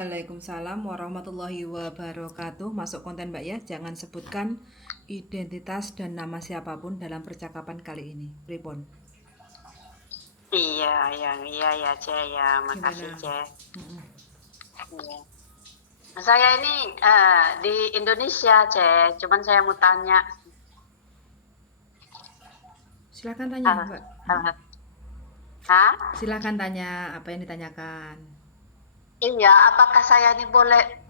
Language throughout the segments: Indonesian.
Waalaikumsalam warahmatullahi wabarakatuh. Masuk konten Mbak ya. Jangan sebutkan identitas dan nama siapapun dalam percakapan kali ini. Pripun? Iya, iya ya, Ce ya. Makasih, Gimana? Ce. Mm-mm. Iya. Saya ini di Indonesia, Ce. Cuman saya mau tanya. Silakan tanya Hal, Mbak. hal, Mm-mm. Hah? Silakan tanya apa yang ditanyakan. Iya, apakah saya ini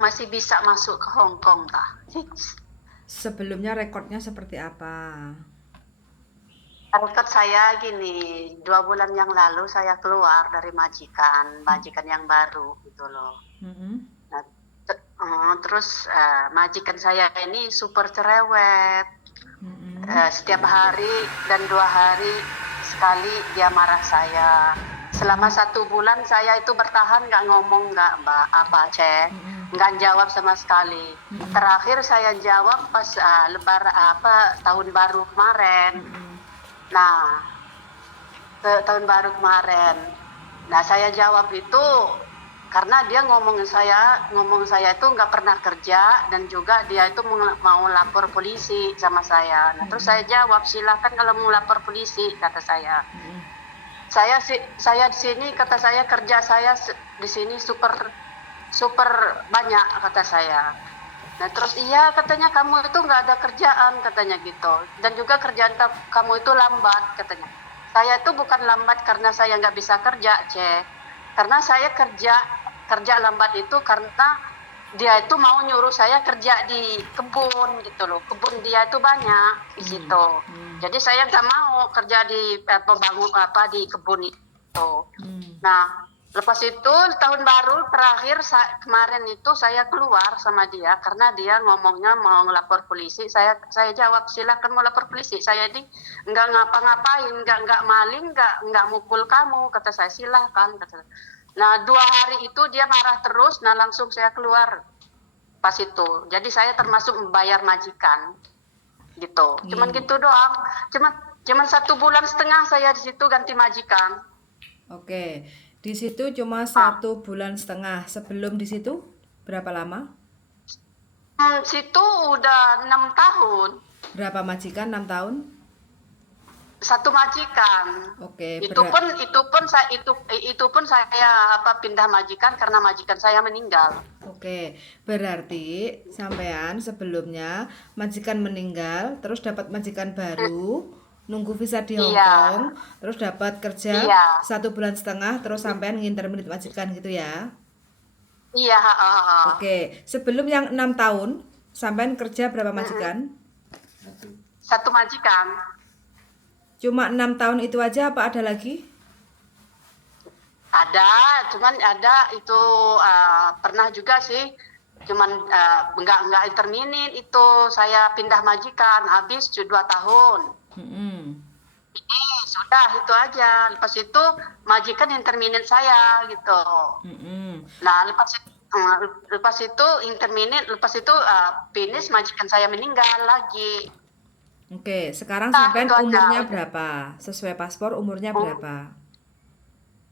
masih bisa masuk ke Hong Kong, kah? Sebelumnya rekodnya seperti apa? Rekod saya gini, 2 bulan yang lalu saya keluar dari majikan yang baru gitu loh. Mm-mm. Nah, terus majikan saya ini super cerewet. Mm-mm. Setiap hari dan 2 hari sekali dia marah saya. Selama 1 bulan saya itu bertahan nggak ngomong nggak mbak apa Ceh, Mm-mm. nggak jawab sama sekali. Mm-mm. Terakhir saya jawab pas tahun baru kemarin. Mm-mm. Nah, tahun baru kemarin. Nah, saya jawab itu karena dia ngomong saya itu nggak pernah kerja dan juga dia itu mau lapor polisi sama saya. Nah, terus saya jawab silakan kalau mau lapor polisi kata saya. Mm-mm. Saya di sini kata saya kerja saya di sini super super banyak kata saya. Nah terus iya katanya kamu itu nggak ada kerjaan katanya gitu dan juga kerjaan kamu itu lambat katanya. Saya itu bukan lambat karena saya nggak bisa kerja, karena saya kerja lambat itu karena dia itu mau nyuruh saya kerja di kebun gitu loh. Kebun dia itu banyak di situ. Mm. Jadi saya nggak mau kerja di pembangun di kebun itu. Mm. Nah, lepas itu tahun baru terakhir kemarin itu saya keluar sama dia karena dia ngomongnya mau ngelapor polisi. Saya jawab silakan mau lapor polisi. Saya ini nggak ngapa-ngapain, nggak maling, nggak mukul kamu kata saya silakan kata saya. Nah 2 hari itu dia marah terus. Nah langsung saya keluar pas itu. Jadi saya termasuk membayar majikan gitu. Cuman Nih. gitu doang. Cuman 1,5 bulan saya di situ ganti majikan. Oke. Di situ cuma Ah, 1,5 bulan. Sebelum di situ berapa lama? situ udah 6 tahun. Berapa majikan? 6 tahun? Satu majikan. Oke, Itu pun saya pindah majikan karena majikan saya meninggal. Oke, berarti sampean sebelumnya majikan meninggal, terus dapat majikan Eh, baru, nunggu visa di Hong Iya, Kong, terus dapat kerja iya, 1,5 bulan, terus sampean ngintermit majikan gitu ya. iya. Oke, sebelum yang 6 tahun, sampean kerja berapa Mm-mm. majikan? Satu majikan. Cuma 6 tahun itu aja apa ada lagi? Ada, cuman ada itu pernah juga sih. Cuman nggak interminin itu saya pindah majikan habis 2 tahun. Mm-mm. Sudah itu aja. Lepas itu majikan interminin saya gitu. Mm-mm. Nah, lepas itu interminate, lepas itu finish majikan saya meninggal lagi. Oke, sekarang Nah, sampean itu aja. umurnya berapa? Sesuai paspor umurnya berapa?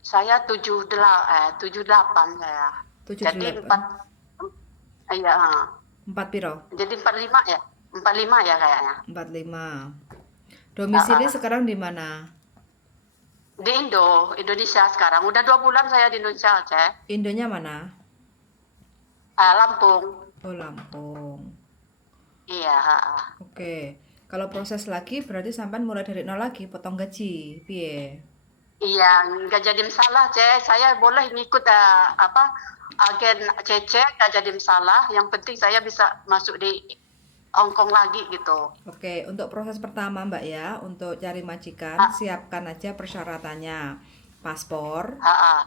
Saya 78 saya. Jadi 78. iya, 4 piro? jadi 45 ya, 45 ya kayaknya. 45. Ah, Domisili ah. sekarang di mana? Di Indonesia sekarang. Udah 2 bulan saya di Indonesia, Cek. Indonya mana? Lampung. Oh, Lampung. Iya, Oke. Kalau proses lagi berarti sampean mulai dari nol lagi, potong gaji. Piye? iya, nggak jadi masalah, Cek. Saya boleh ngikut agen Cece, nggak jadi masalah. Yang penting saya bisa masuk di Hong Kong lagi gitu. Oke, untuk proses pertama Mbak ya, untuk cari majikan, Ah, siapkan aja persyaratannya. Paspor, ah, ah.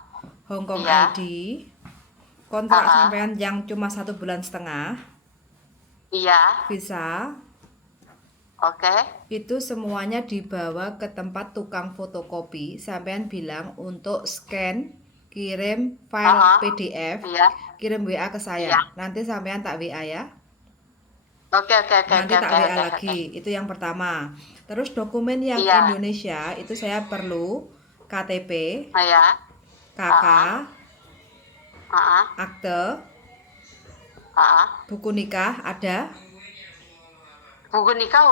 Hong Kong Iya, ID, kontrak ah, ah. sampean yang cuma 1,5 bulan, Iya, visa, oke. itu semuanya dibawa ke tempat tukang fotokopi. Sampean bilang untuk scan, kirim Ah, file ah. PDF, Iya, kirim WA ke saya. iya. Nanti sampean tak WA ya. Oke, oke, oke, Nanti oke, tak oke, WA oke, oke. lagi. Itu yang pertama. Terus dokumen yang Iya, Indonesia itu saya perlu KTP, iya, ah, KK, ah. Ah, akte, ah. buku nikah ada? Buku nikah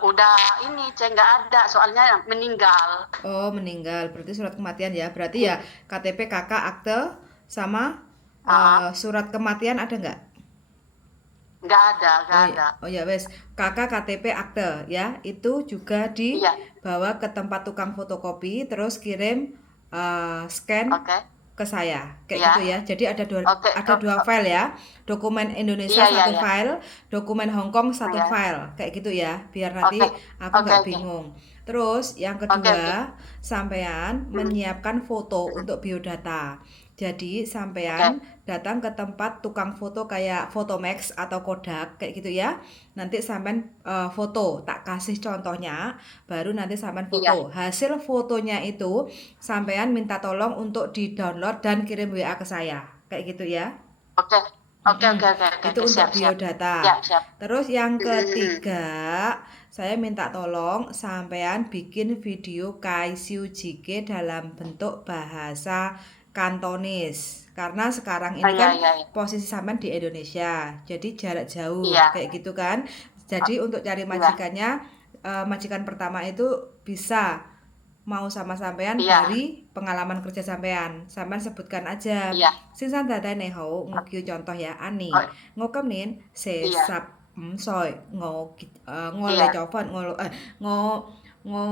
udah ini cek nggak ada, soalnya meninggal. Oh, meninggal. Berarti surat kematian ya. Berarti ya KTP kakak, akte, sama Ah, surat kematian ada nggak? nggak ada, nggak Oh ya, ada. oh ya wes. Kakak KTP akte ya. Itu juga Iya, dibawa ke tempat tukang fotokopi, terus kirim scan oke. ke saya. Kayak Iya, gitu ya. Jadi oke. ada dua file ya. Dokumen Indonesia Iya, iya, satu iya. file, dokumen Hong Kong satu Iya, file. Kayak gitu ya. Biar oke. nanti aku Oke, nggak oke. bingung. Terus yang Oke, oke. kedua, sampean Hmm, menyiapkan foto hmm. untuk biodata. Jadi Oke. sampean datang ke tempat tukang foto kayak Photomax atau Kodak kayak gitu ya. Nanti sampean foto, tak kasih contohnya, baru nanti sampean Iya. foto. Hasil fotonya itu sampean minta tolong untuk di-download dan kirim WA ke saya. Kayak gitu ya. Oke. Oke, Mm-mm. oke, oke, oke, Itu oke. untuk Siap, siap. biodata. Siap, siap. Terus yang Hmm, hmm, hmm. ketiga, saya minta tolong sampean bikin video Kaisyu JK dalam bentuk bahasa Kantonis. Karena sekarang Oh, ini iya, kan iya, iya. posisi sampean di Indonesia, jadi jarak jauh Iya. kayak gitu kan. Jadi untuk cari Iya. majikannya, majikan pertama itu bisa mau sama sampean Iya. dari pengalaman kerja sampean. Sampean sebutkan aja. Iya. Sinh san datai này hậu ngô kêu contoh ya Oh, ani ngô cấp nín sẽ iya. sập soi ngô lê Iya. cháu phận ngô ngô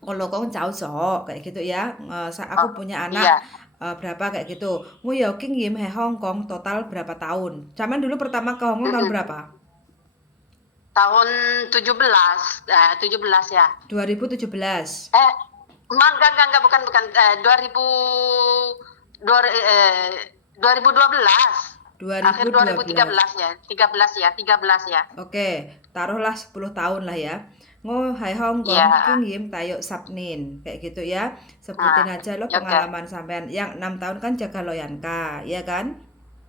ngô lo con cháu sổ kayak gitu ya. Aku Oh, punya anak iya. berapa kayak gitu. Nguyo kinh he Hong Kong total berapa tahun? Cuman dulu pertama ke Hong Kong tahun Mm-mm. berapa? Tahun 17, 17 ya. 2017. Eh, enggak, bukan, bukan. 2012. Akhir 2012. 2013 ya. 13 ya, 13 ya. Oke, taruhlah 10 tahun lah ya. Ngo Hai Hong Kong Iya. kinh tayo sapnin kayak gitu ya. Sebutin Nah, aja lo oke. pengalaman sampean yang 6 tahun kan jaga Loyanka, ya kan?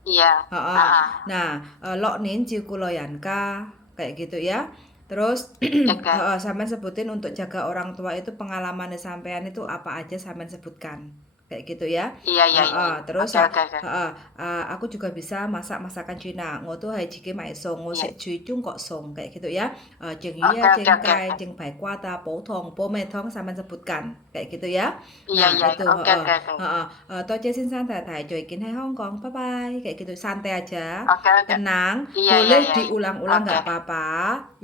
Iya. Heeh. Ah, Nah, lo nin jiku Loyanka kayak gitu ya. Terus oke. sampean sebutin untuk jaga orang tua itu pengalamannya sampean itu apa aja sampean sebutkan. Kayak gitu ya. Iya, iya, iya, iya. Terus Oke, oke, oke. aku juga bisa masak masakan Cina. Ngo tuh hai jike mai song, ngo Iya. se cui chung kok song kayak gitu ya. Jeng Oke, iya, oke, jeng oke, kai, oke. jeng bai kwa ta, po tong, po me tong sampean sebutkan. Kayak gitu ya. Iya, Nah, iya, iya. itu Oke, oke, oke. to sin san tai joy kin hai Hong Kong. Bye bye. Kayak gitu santai aja. Oke, oke. Tenang, Iya, iya, boleh iya, iya. diulang-ulang Oke. nggak apa-apa.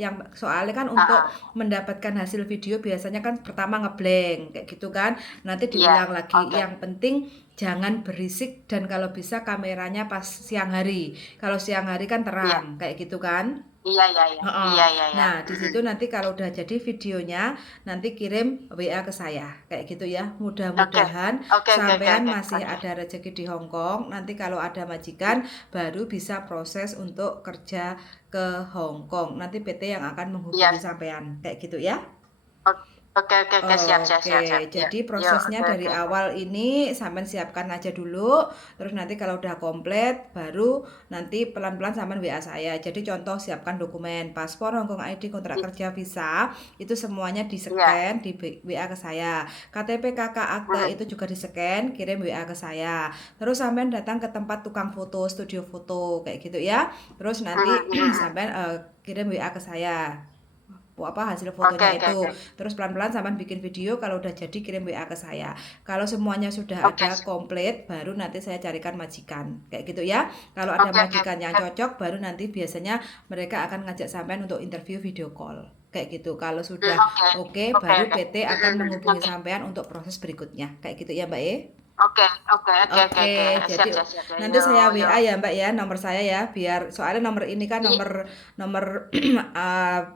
Yang soalnya kan Ah, untuk ah. mendapatkan hasil video biasanya kan pertama ngeblank kayak gitu kan. Nanti Iya. diulang lagi. Oke. Yang penting jangan berisik dan kalau bisa kameranya pas siang hari. Kalau siang hari kan Iya. terang kayak gitu kan. Iya, iya, iya. Heeh. Iya, iya, iya. Nah, di Mm-mm. situ nanti kalau udah jadi videonya, nanti kirim WA ke saya. Kayak gitu ya. Oke. Mudah-mudahan Oke, oke, oke, sampean oke. masih Oke. ada rezeki di Hong Kong. Nanti kalau ada majikan baru bisa proses untuk kerja ke Hong Kong. Nanti PT yang akan Iya. menghubungi sampean. Kayak gitu ya. Oke, oke, oke. Siap, siap, siap, siap. Oke, Iya. jadi Iya, prosesnya oke, dari oke. awal ini sampean siapkan aja dulu, terus nanti kalau udah komplit baru nanti pelan-pelan sampean WA saya. Jadi contoh siapkan dokumen paspor, Hongkong ID, kontrak kerja, visa, itu semuanya Iya. di-scan di WA ke saya. KTP kakak akta Mm-mm. itu juga di-scan, kirim WA ke saya. Terus sampean datang ke tempat tukang foto, studio foto kayak gitu ya. Terus Mm-mm, nanti mm-mm. sampean kirim WA ke saya hasil Oke, fotonya oke, itu. oke. Terus pelan-pelan sampean bikin video, kalau udah jadi kirim WA ke saya. Kalau semuanya sudah Oke. ada komplit baru nanti saya carikan majikan kayak gitu ya. Kalau ada Oke, oke, majikan yang oke. cocok baru nanti biasanya mereka akan ngajak sampean untuk interview video call kayak gitu. Kalau sudah Oke. oke Oke, baru oke. PT akan Mm-mm, menghubungi oke. sampean untuk proses berikutnya kayak gitu ya Mbak E. Oke, oke, oke, oke, oke. Oke, Siap, jadi siap, siap. Ya. nanti Yo, saya yo. WA ya Mbak ya, nomor saya ya, biar soalnya nomor ini kan Iya. nomor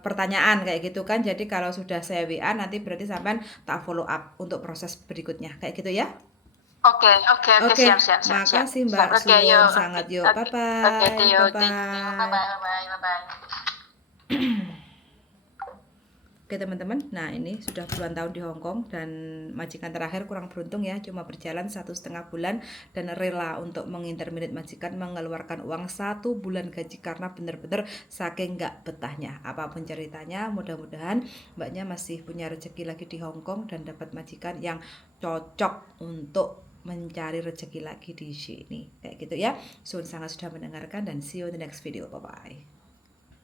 pertanyaan kayak gitu kan. Jadi kalau sudah saya WA nanti berarti sampean tak follow up untuk proses berikutnya kayak gitu ya. Oke, oke, oke. Oke, Siap, siap, siap, siap. makasih Siap. Mbak Oke, yo. Sun Oke, sangat yuk. oke. Bye Oke, bye. Tio. Bye Thank you. bye. Bye-bye, bye-bye, bye-bye. Oke teman-teman, nah ini sudah puluhan tahun di Hong Kong dan majikan terakhir kurang beruntung ya, cuma berjalan 1,5 bulan dan rela untuk mengintermediate majikan mengeluarkan uang 1 bulan gaji karena benar-benar saking nggak betahnya. Apapun ceritanya, mudah-mudahan mbaknya masih punya rezeki lagi di Hong Kong dan dapat majikan yang cocok untuk mencari rezeki lagi di sini kayak gitu ya. Sun sangat sudah mendengarkan dan see you in the next video. Bye bye.